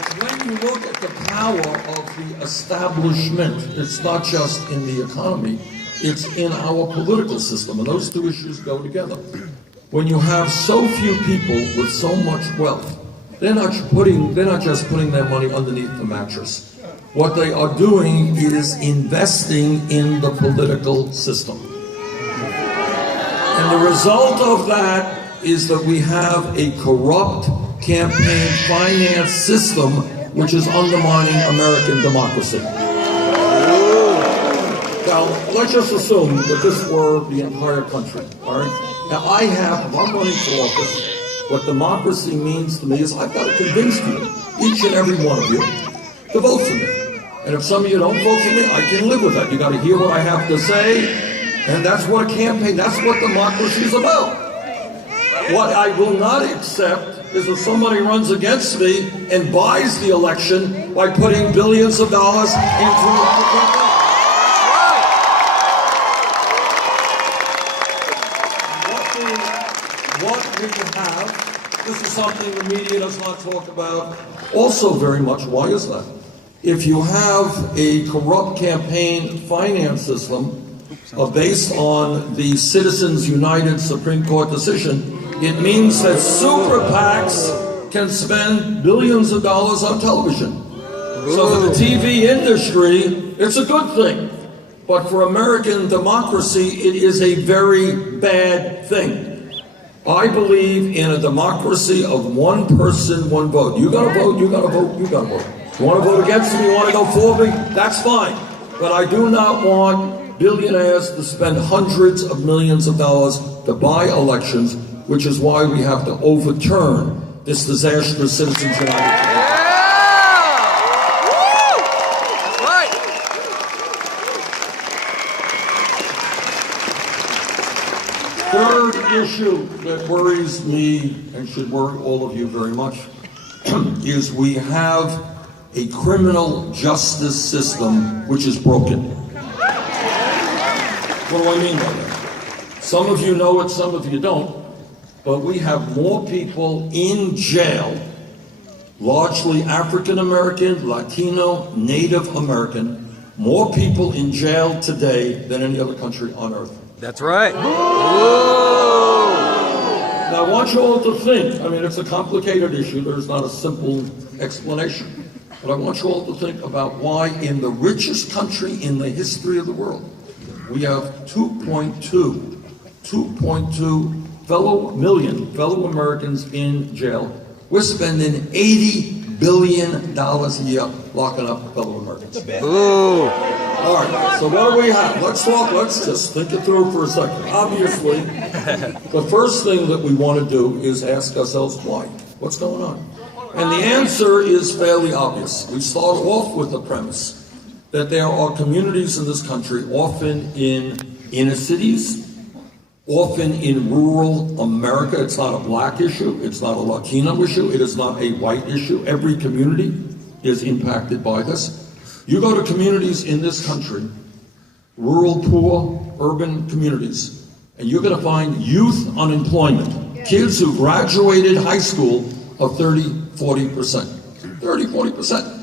But when you look at the power of the establishment, it's not just in the economy, it's in our political system, and those two issues go together. When you have so few people with so much wealth, they're not just putting their money underneath the mattress. What they are doing is investing in the political system. And the result of that is that we have a corrupt campaign finance system which is undermining American democracy. Now, let's just assume that this were the entire country, all right? Now, if I'm running for office, what democracy means to me is I've got to convince you, each and every one of you, to vote for me. And if some of you don't vote for me, I can live with that. You got to hear what I have to say, and that's what a campaign, that's what democracy is about. What I will not accept is if somebody runs against me and buys the election by putting billions of dollars into our campaign. What we have, this is something the media does not talk about also very much. Why is that? If you have a corrupt campaign finance system based on the Citizens United Supreme Court decision, it means that super PACs can spend billions of dollars on television. So for the TV industry, it's a good thing. But for American democracy, it is a very bad thing. I believe in a democracy of one person, one vote. You gotta vote, you gotta vote, you gotta vote. You wanna vote against me, you wanna go for me, that's fine. But I do not want billionaires to spend hundreds of millions of dollars to buy elections, which is why we have to overturn this disastrous Citizens United. Third issue that worries me and should worry all of you very much is we have a criminal justice system which is broken. What do I mean by that? Some of you know it, some of you don't, but we have more people in jail, largely African American, Latino, Native American, more people in jail today than any other country on earth. That's right. Now, I want you all to think, I mean, it's a complicated issue, there's not a simple explanation, but I want you all to think about why in the richest country in the history of the world, we have 2.2 million fellow Americans in jail. We're spending $80 billion a year locking up fellow Americans. Ooh. All right, so what do we have? Let's just think it through for a second. Obviously, the first thing that we want to do is ask ourselves why. What's going on? And the answer is fairly obvious. We start off with the premise that there are communities in this country, often in inner cities, often in rural America. It's not a black issue, it's not a Latino issue, it is not a white issue. Every community is impacted by this. You go to communities in this country, rural, poor, urban communities, and you're going to find youth unemployment. Kids who graduated high school are 30, 40%. 30, 40%.